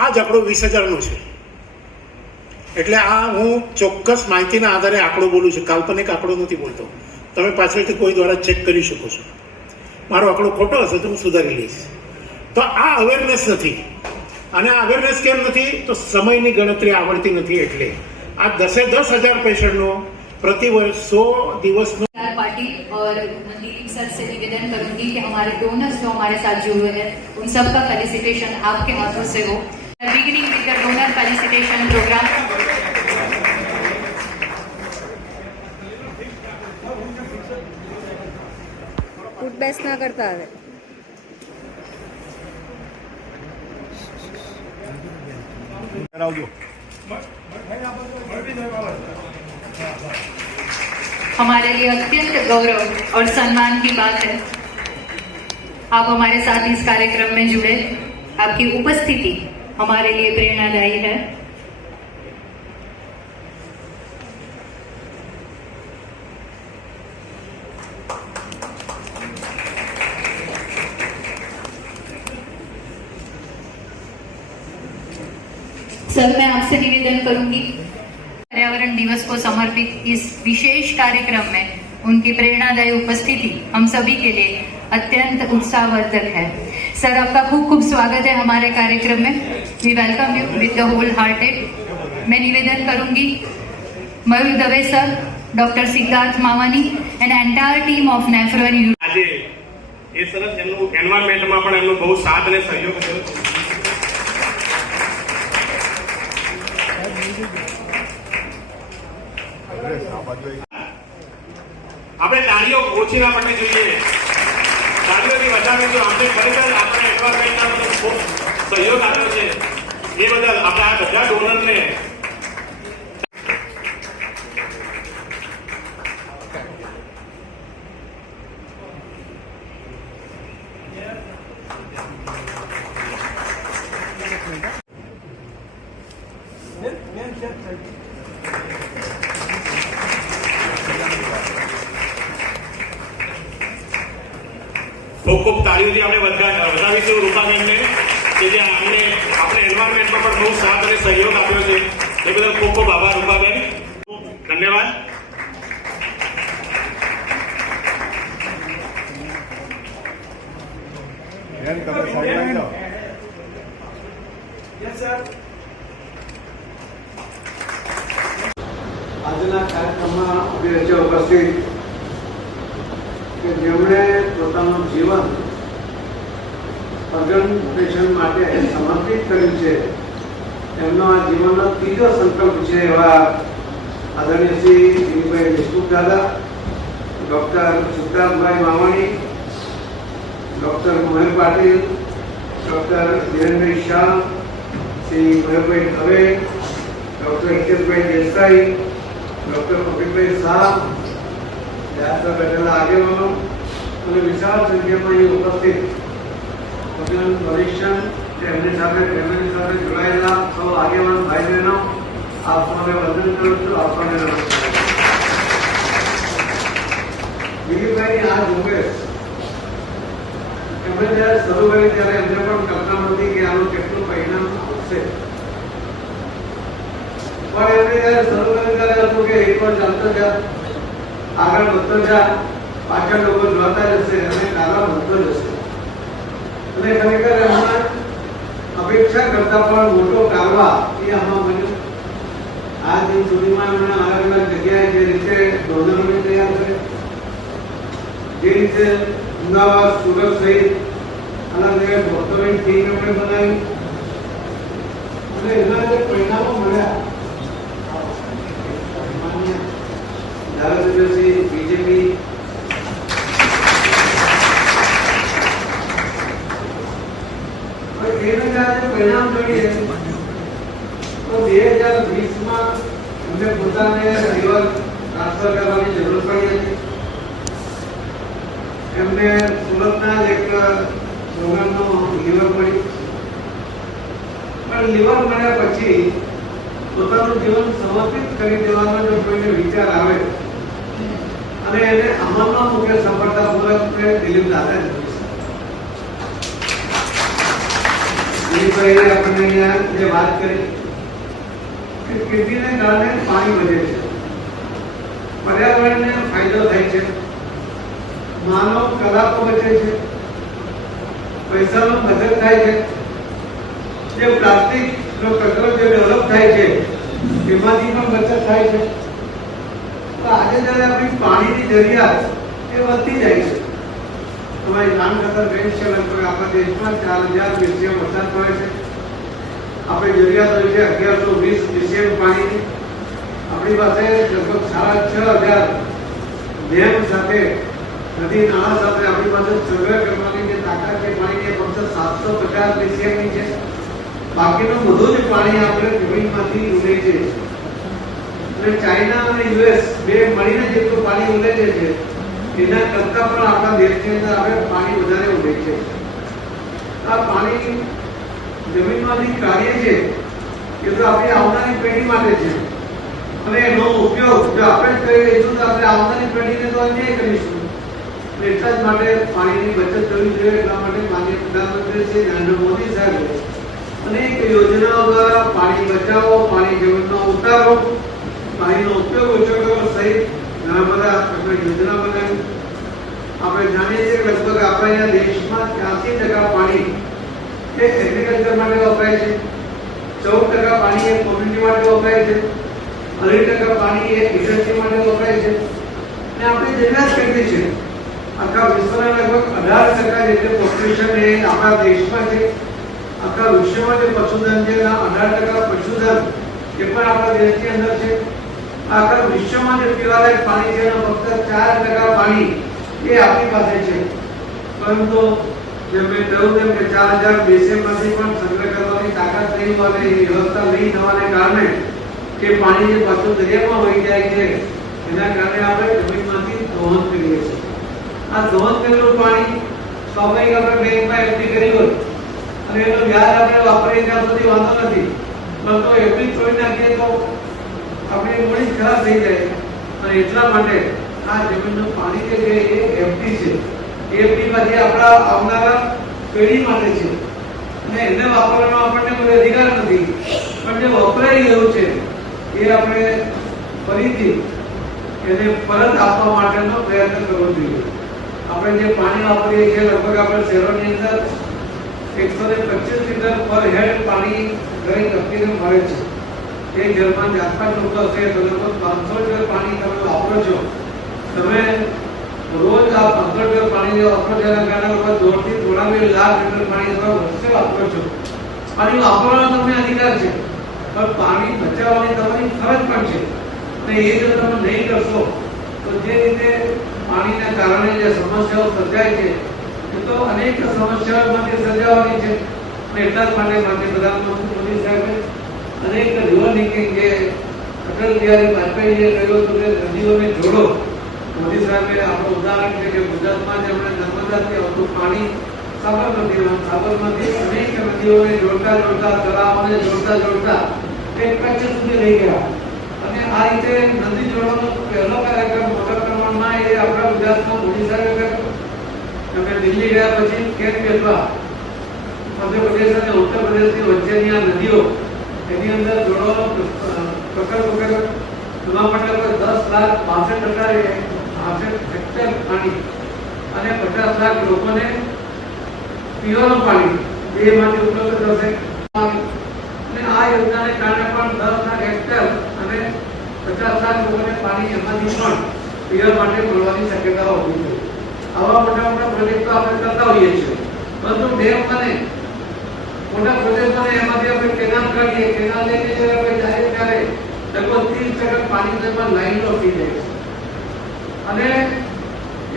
આ જ આંકડો 20,000નો છે. એટલે આ હું ચોક્કસ માહિતીના આધારે આંકડો બોલું છું, કાલ્પનિક આંકડો નથી બોલતો. તમે પાછળથી કોઈ દ્વારા ચેક કરી શકો છો. મારો આંકડો ખોટો હશે તો હું સુધારી લઈશ. તો આ અવેરનેસ નથી. અને આ અવેરનેસ કેમ નથી? તો સમયની ગણતરી આવડતી નથી. એટલે આ 10,000 પેશન્ટનો प्रति वर्ष 100 दिवस पाटिल और दिलीप सर से निवेदन करूंगी कि हमारे डोनर्स जो हमारे साथ जुड़े हैं उन सबका फेलिसिटेशन आपके हाथों से हो. Beginning with the donor felicitation programme. Food waste ना करता है. हमारे लिए अत्यंत गौरव और सम्मान की बात है आप हमारे साथ इस कार्यक्रम में जुड़े. आपकी उपस्थिति हमारे लिए प्रेरणादायी है. सर, मैं आपसे निवेदन करूंगी पर्यावरण दिवस को समर्पित इस विशेष कार्यक्रम में उनकी प्रेरणादायी उपस्थिति हम सभी के लिए अत्यंत उत्साहवर्धक है. सर, आपका खूब खूब स्वागत है हमारे कार्यक्रम में. We welcome you with the whole hearted. मैं निवेदन करूंगी Mayur Dave sir, doctor Siddharth Mavani and entire team of nephro and આજે એ સરસ એમનું એન્વાયરમેન્ટમાં પણ એમનો બહુ સાથ અને સહયોગ કર્યો. આપણે તાળીઓ ઓછી ના પડવી જોઈએ. તાળીઓથી વધારે જો આપણે ખરેખર આપણે એન્વાયરમેન્ટના બદલ ખૂબ સહયોગ આપ્યો છે એ બદલ આપણે આ બધા ડોનરને ખૂબ ખૂબ તાળીઓથી આપણે વધાવીશું રૂપાબેનને કે જે આપણે એન્વાયરમેન્ટમાં પણ બહુ સાથ અને સહયોગ આપ્યો છે એ બદલ ખૂબ ખૂબ આભાર રૂપાબેન. ધન્યવાદ. આજના કાર્યક્રમમાં અભિરચે ઉપસ્થિત કે જેમણે પોતાનું જીવન અર્ગન પેશન્ટ માટે સમર્પિત કર્યું છે, એમનો આ જીવનનો ત્રીજો સંકલ્પ છે એવા આદરણીય શ્રી દિલીપભાઈ દેશમુખ દાદા, ડૉક્ટર સિદ્ધાર્થભાઈ માવાણી, ડૉક્ટર મોહન પાટીલ, ડૉક્ટર ધીરેનભાઈ શાહ, શ્રી મયુરભાઈ દવે, ડૉક્ટર હિતેશભાઈ દેસાઈ, ડૉક્ટર કપિલભાઈ શાહ, ત્યારબાદ બેઠેલા આગેવાનો અને વિશાળ સંખ્યામાં અહીં ઉપસ્થિત ભવિષ્ય એમની સાથે ફેમિલી સાથે જોડાયેલા સૌ આગેવાન ભાઈ બહેનો, આપ સૌને વંદન કરું છું. આપ સૌને નમસ્કાર. દિલીપભાઈની આ ઝુંબેશ એમણે જ્યારે શરૂ કરી ત્યારે એમને પણ કલ્પના નથી કે આનું કેટલું પરિણામ આવશે. પણ એમણે જ્યારે શરૂ કરી ત્યારે હતું કે એક વાર ચાલતો જા, આગળ વધતો જા, પાછળ લોકો જોતા જશે અને આગળ વધતો જશે. અને ખરેખર એમના અપેક્ષા કરતા પણ મોટો કારવા એ આમાં બન્યો. આ દિન સુધીમાં એમણે અલગ અલગ જગ્યાએ જે રીતે ડોનરોને તૈયાર કરે, જે રીતે અમદાવાદ, સુરત સહિત અલગ જગ્યાએ ડોક્ટરોની ટીમ એમણે બનાવી અને એના જે પરિણામો મળ્યા, ધારાસભ્ય શ્રી બીજેપી પરિણામ જોઈએ તો 2020માં એમને પોતાને લીવર ટ્રાન્સફર કરવાની જરૂર પડી હતી. એમને સુરતના જ એક પ્રોગ્રામનું લીવર મળ્યું, પણ લીવર મળ્યા પછી પોતાનું જીવન સમર્પિત કરી દેવાનો જો કોઈને વિચાર આવે અને એને અમલમાં મૂકે સફળતાપૂર્વક, દિલીપ દાદા જ દિલીપભાઈએ આપણને અહીંયા જે વાત કરી કે ખેતીને કારણે પાણી વધે છે, પર્યાવરણને ફાયદો થાય છે, માનવ કલાકો બચે છે, પૈસાનો બચત થાય છે, જે પ્લાસ્ટિકનો કચરો જે ડેવલપ થાય છે એમાંથી પણ બચત થાય છે. તો આજે જ્યારે આપણી પાણીની જરૂરિયાત એ વધતી જાય છે. તમારી જાણ ખાતર બેન છે, લગભગ આપણા દેશમાં 4000 BCM વરસાદ પડે છે. આપણી જરૂરિયાત હોય છે 1120 BCM પાણીની. આપણી પાસે લગભગ 6500 ડેમ સાથે નદી નાળા સાથે આપણી પાસે સંગ્રહ કરવાની જે તાકાત છે પાણીની ફક્ત 750 BCM ની છે. બાકીનું બધું જ પાણી આપણે જમીનમાંથી ઉલેચે છે. અને ચાઇના અને યુએસ બે મળીને જેટલું પાણી ઉલેચે છે એના કરતા પણ આપણા દેશની અંદર આપણે પાણી વધારે ઉલેચે છે. આ પાણી જમીનમાંથી કાઢીએ છે એ તો આપણી આવનારી પેઢી માટે છે, અને એનો ઉપયોગ જો આપણે જ કરી લઈશું તો આપણે આવનારી પેઢીને તો અન્યાય કરીશું. એટલા જ માટે પાણીની બચત કરવી જોઈએ. એટલા માટે માનનીય પ્રધાનમંત્રી શ્રી નરેન્દ્ર મોદી સાહેબે અનેક યોજનાઓ દ્વારા પાણી બચાવો, પાણી જમીનમાં ઉતારો, પાણીનો ઉપયોગ ઓછો કરો સહિત ઘણા બધા આપણે યોજના બનાવી. આપણે જાણીએ છીએ કે લગભગ આપણા અહીંયા દેશમાં 83% પાણી એ એગ્રીકલ્ચર માટે વપરાય છે, 14% પાણી એ કોમ્યુનિટી માટે વપરાય છે, 18% પાણી એ ઇન્ડસ્ટ્રી માટે વપરાય છે. અને આપણી જરૂરિયાત કેટલી છે? આખા વિશ્વના લગભગ 18% જેટલી પોપ્યુલેશન એ આપણા દેશમાં છે. આખા વિશ્વમાં જે પશુધન છે 18% પશુધન એ પણ આપણા દેશની અંદર છે. આખા વિશ્વમાં જે પીવાલાયક પાણી છે એનો ફક્ત 4% પાણી એ આપણી પાસે છે. પરંતુ જેમ મેં કહ્યું તેમ કે 4000 BCM માંથી પણ સંગ્રહ કરવાની તાકાત નહીં મળે, એ વ્યવસ્થા નહીં થવાને કારણે કે પાણી જે પાછું દરિયામાં વહી જાય છે એના કારણે આપણે જમીનમાંથી દોહન કરીએ છીએ. આ દોહન કરેલું પાણી સ્વાભાવિક આપણે બેંકમાં એફડી કરી હોય અને એનો વ્યાજ આપણે વાપરીએ ત્યાં સુધી વાંધો નથી, પરંતુ એફડી તોડી નાખીએ તો આપણી મૂડી ખરાબ થઈ જાય. અને એટલા માટે આ જમીનનું પાણી જે છે એ એફડી છે. એફડી માંથી આપણા આવનારા પેઢી માટે છે અને એને વાપરવાનો આપણને કોઈ અધિકાર નથી, પણ જે વપરાઈ ગયું છે એ આપણે ફરીથી એને પરત આપવા માટેનો પ્રયત્ન કરવો જોઈએ. આપણે જે પાણી વાપરીએ છીએ લગભગ આપણે શહેરોની અંદર 125 લીટર પર હેડ પાણી દરેક વ્યક્તિને મળે છે. એ ઘરમાં 4-5 લોકો હશે તો લગભગ 500 લીટર પાણી તમે વાપરો છો. તમે રોજ આ 500 લીટર પાણી વાપરો છો એના કારણે લગભગ 1.5 થી 2 લાખ લીટર પાણી તમે વર્ષે વાપરો છો. પાણી વાપરવાનો તમને અધિકાર છે, પણ પાણી બચાવવાની તમારી ફરજ પણ છે. અને એ જો તમે નહીં કરશો તો જે રીતે પાણીના કારણે જે સમસ્યાઓ સર્જાય છે એ તો અનેક સમસ્યાઓમાંથી સર્જાવાની છે. અને એટલા જ માટે માનનીય પ્રધાનમંત્રી મોદી સાહેબે અનેક રિવર લિંકિંગ જે અટલ બિહારી વાજપેયીએ કહ્યું હતું કે નદીઓને જોડો. મોદી સાહેબે આપણું ઉદાહરણ છે કે ગુજરાતમાં જેમણે નર્મદાથી આવતું પાણી સાબરમતી અનેક નદીઓને જોડતા જોડતા, તળાવોને જોડતા જોડતા એક કચ્છ સુધી લઈ ગયા. અને આ રીતે નદી જોડવાનો પહેલો કાર્યક્રમ મોટા પ્રમાણમાં એ આપણા ગુજરાતમાં મોદી સાહેબે કર્યો. તમે દિલ્હી ગયા પછી કેમ બેઠવા મધ્યપ્રદેશ અને ઉત્તર પ્રદેશની વચ્ચેની આ નદીઓ એની અંદર જોડવાનો પ્રકલ્પ કર્યો. એમાં માટે 10,62,62 હેક્ટર પાણી અને 50 લાખ લોકોને પીવાનું પાણી બેમાંથી ઉપલબ્ધ થશે. અને આ યોજનાને કારણે પણ 10 લાખ હેક્ટર અને 50 લાખ લોકોને પાણી એમાંથી પણ પીવા માટે મળવાની શક્યતાઓ ઊભી થઈ. આવા મોટા મોટા પ્રોજેક્ટો આપણે કરતા હોઈએ છીએ, પરંતુ ડેમ બને મોટા પ્રોજેક્ટ બને એમાંથી આપણે કેનાલ કાઢીએ, કેનાલ લઈને જ્યારે આપણે જાય ત્યારે લગભગ 30% પાણી તેમાં લાઈનો થઈ જાય છે. અને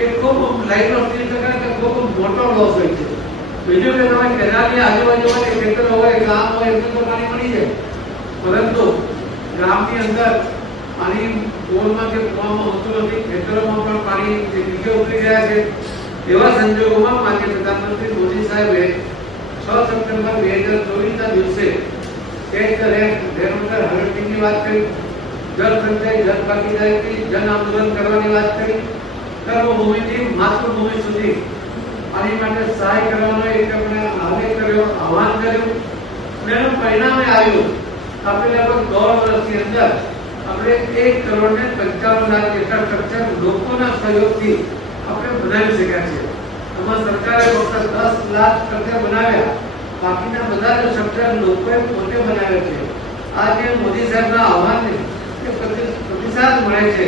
એ ખૂબ લાઈનો 30% ખૂબ મોટો લોસ હોય છે. બીજું કે તમે કેનાલની આજુબાજુમાં જે ખેતર હોય, ગામ હોય એમને તો પાણી મળી જાય, પરંતુ ગામની અંદર પાણી બોરમાં કે કુવામાં હોતું નથી. ખેતરોમાં પણ પાણી નીચે ઉતરી ગયા છે. એવા સંજોગોમાં માનનીય પ્રધાનમંત્રી મોદી સાહેબે 6 સપ્ટેમ્બર 2024ના દિવસે હાર્વેસ્ટિંગની વાત કરી, જળ સંચય, જળ ભાગીદારી, જન આંદોલન કરવાની વાત કરી. કર્મભૂમિથી માતૃભૂમિ સુધી આની માટે સહાય કરવાનો એક આપણે આગ્રહ કર્યો, આહ્વાન કર્યું અને એનું પરિણામે આવ્યું. આપણે લગભગ 1.5 વર્ષની અંદર આપણે 1,55,00,000 જેટલા સ્ટ્રક્ચર લોકોના સહયોગથી આપણે બનાવી શક્યા છે. આમાં સરકારે ફક્ત 10 લાખ સ્ટ્રક્ચર બનાવ્યા, બાકીના બધા સ્ટ્રક્ચર લોકોએ પોતે બનાવ્યા છે. આજે મોદી સાહેબના આહ્વાનને પ્રતિસાદ મળે છે,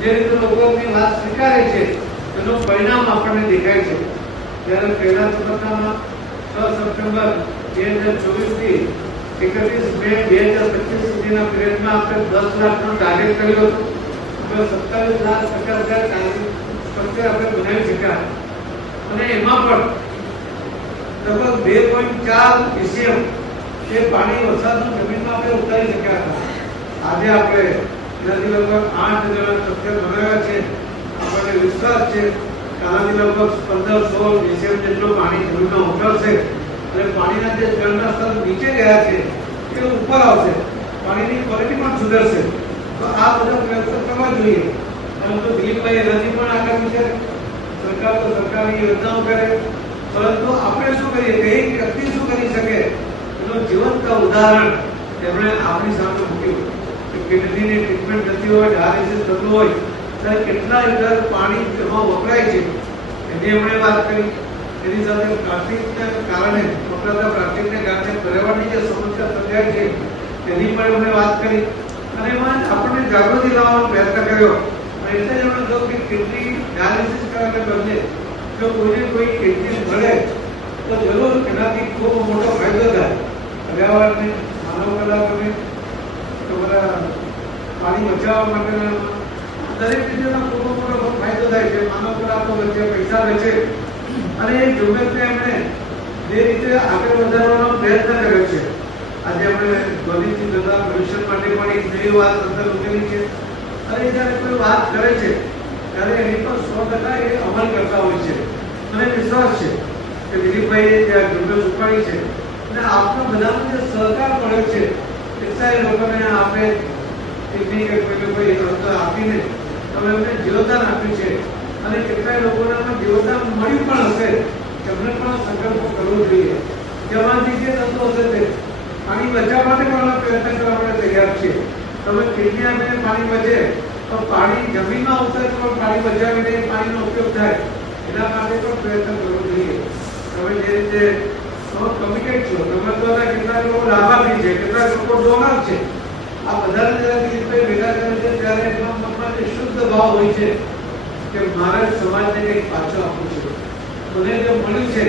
જે રીતે લોકોની વાત સ્વીકારે છે એનું પરિણામ આપણને દેખાય છે. જ્યારે પહેલા તબક્કામાં 6 સપ્ટેમ્બર 2024 થી 31 મે 2025 સુધીના પીરિયડમાં આપણે 10 લાખનો ટાર્ગેટ કર્યો હતો. આપણે 27,50,000 સ્ટ્રક્ચર આપણે બનાવી શક્યા અને એમાં પણ લગભગ 2.4 BCM એ પાણી વરસાદનું જમીનમાં આપણે ઉતારી શક્યા હતા. આજે આપણે એનાથી લગભગ 8 ગણા સ્ટ્રક્ચર બનાવ્યા છે. આપણને વિશ્વાસ છે કે આનાથી લગભગ 15-16 BCM જેટલું પાણી જમીનમાં ઉતરશે અને પાણીના જે જળના સ્તર નીચે ગયા છે એ ઉપર આવશે, પાણીની ક્વોલિટી પણ સુધરશે. તો આ બધા પ્રયત્નો કરવા જોઈએ. પરંતુ દિલીપભાઈ એનાથી પણ આગળ છે. સરકાર તો સરકારની યોજનાઓ કરે, પરંતુ આપણે શું કરીએ, કઈ વ્યક્તિ શું કરી શકે એનું જીવંત ઉદાહરણ એમણે આપણી સામે મૂક્યું કે કિડનીની ટ્રીટમેન્ટ થતી હોય, ડાયાલિસિસ થતું હોય ત્યારે કેટલા લીટર પાણી એમાં વપરાય છે એની એમણે વાત કરી. એની સાથે પ્લાસ્ટિકને કારણે વપરાતા પ્લાસ્ટિકને કારણે પર્યાવરણની જે સમસ્યા સર્જાય છે તેની પણ એમણે વાત કરી અને એમાં આપણને જાગૃતિ લાવવાનો પ્રયત્ન કર્યો. એટલે જ એમણે કહ્યું કે કિડની ડાયાલિસિસ કરવાને બદલે જો કોઈને કોઈ કિડની મળે તો જરૂર એનાથી ખૂબ મોટો ફાયદો થાય. પર્યાવરણને, માનવ કલાકોને, તમારા પાણી બચાવવા માટેના દરેક રીતેનો ખૂબ મોટો ફાયદો થાય છે. માનવ કલાકો વચ્ચે પૈસા બચે અને એ ઝુંબેશને એમણે જે રીતે આગળ વધારવાનો પ્રયત્ન કર્યો છે. આજે આપણે ભવિષ્ય તથા ભવિષ્ય માટે પણ એક નવી વાત અંદર ઉકેલી છે અને જ્યારે કોઈ વાત કરે છે ત્યારે એની પર 100% એ અમલ કરતા હોય છે. મને વિશ્વાસ છે કે દિલીપભાઈએ જે આ ઝુંબેશ ઉપાડી છે અને આપણા બધાનો જે સહકાર મળ્યો છે કેટલાય લોકોને આપણે ટીવી કે કોઈ રસ્તો આપીને તમે એમને જીવનદાન આપ્યું છે અને કેટલાય લોકોને જીવનદાન મળ્યું પણ હશે. એમને પણ સંકલ્પ કરવો જોઈએ. જેમાંથી જે થતું હશે તે પાણી બચાવવા માટે પણ પ્રયત્ન કરવા માટે તૈયાર છીએ. તમે કિડની આપીને પાણી બચે તો પાણી જમીનમાં ઉતરે તો પાણી બચાવીને પાણીનો ઉપયોગ થાય એના માટે પણ પ્રયત્ન કરવો જોઈએ. તમે જે રીતે કમ્યુનિકેટ છો, તમે તો કેટલાક લોકો લાભાર્થી છે, કેટલાક લોકો ડોનર છે. આ બધાને જ્યારે દિલીપભાઈ ભેગા કરે છે ત્યારે એમના મનમાં જે શુદ્ધ ભાવ હોય છે કે મારે સમાજને કંઈક પાછું આપવું છે, મને જે મળ્યું છે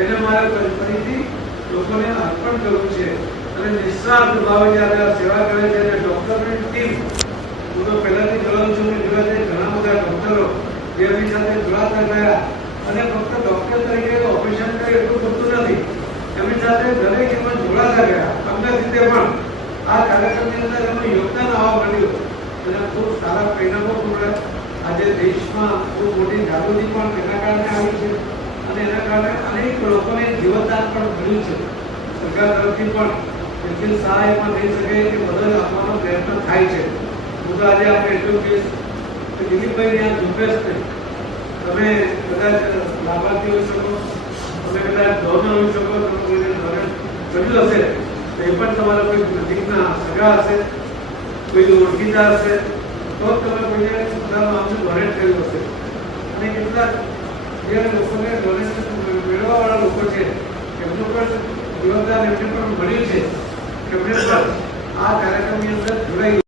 એને મારે ફરીથી લોકોને અર્પણ કરવું છે અને નિસ્વાર્થ ભાવે જ્યારે આ સેવા કરે છે અને ડૉક્ટરની ટીમ, હું તો પહેલાથી જોડાઉં છું કે જોડાતા ઘણા બધા ડૉક્ટરો જે એમની સાથે જોડાતા ગયા અને ફક્ત ડૉક્ટર તરીકે ઓપરેશન કરે એટલું પૂરતું નથી, એમની સાથે દરેક એમાં જોડાતા ગયા. અંગત રીતે પણ આ કાર્યક્રમની અંદર એમનું યોગદાન આવવા મળ્યું અને ખૂબ સારા પરિણામો મળ્યા. આજે દેશમાં ખૂબ મોટી જાગૃતિ પણ એના કારણે આવી છે અને એના કારણે અનેક લોકોને જીવનદાન પણ મળ્યું છે. સરકાર તરફથી પણ જેટલી સહાય પણ થઈ શકે એ મદદ આપવાનો પ્રયત્ન થાય છે. હું તો આજે આપણે એટલું કહીશ કે દિલીપભાઈની આ ઝુંબેશને તમે કદાચ લાભાર્થી હોઈ શકો, તમે કદાચ ડોનર હોઈ શકો, તમે કોઈને ડોનેટ કર્યું હશે તો એ પણ તમારા કોઈ નજીકના સગા હશે, કોઈ ઓળખીતા હશે તો તમે કોઈને પોતાનું આમનું ડોનેટ કર્યું હશે. અને કેટલાક જે લોકોને ડોનેશન મેળવવાવાળા લોકો છે એમનું પણ યોગદાન એમને પણ મળ્યું છે, એમણે પણ આ કાર્યક્રમની અંદર જોડાઈ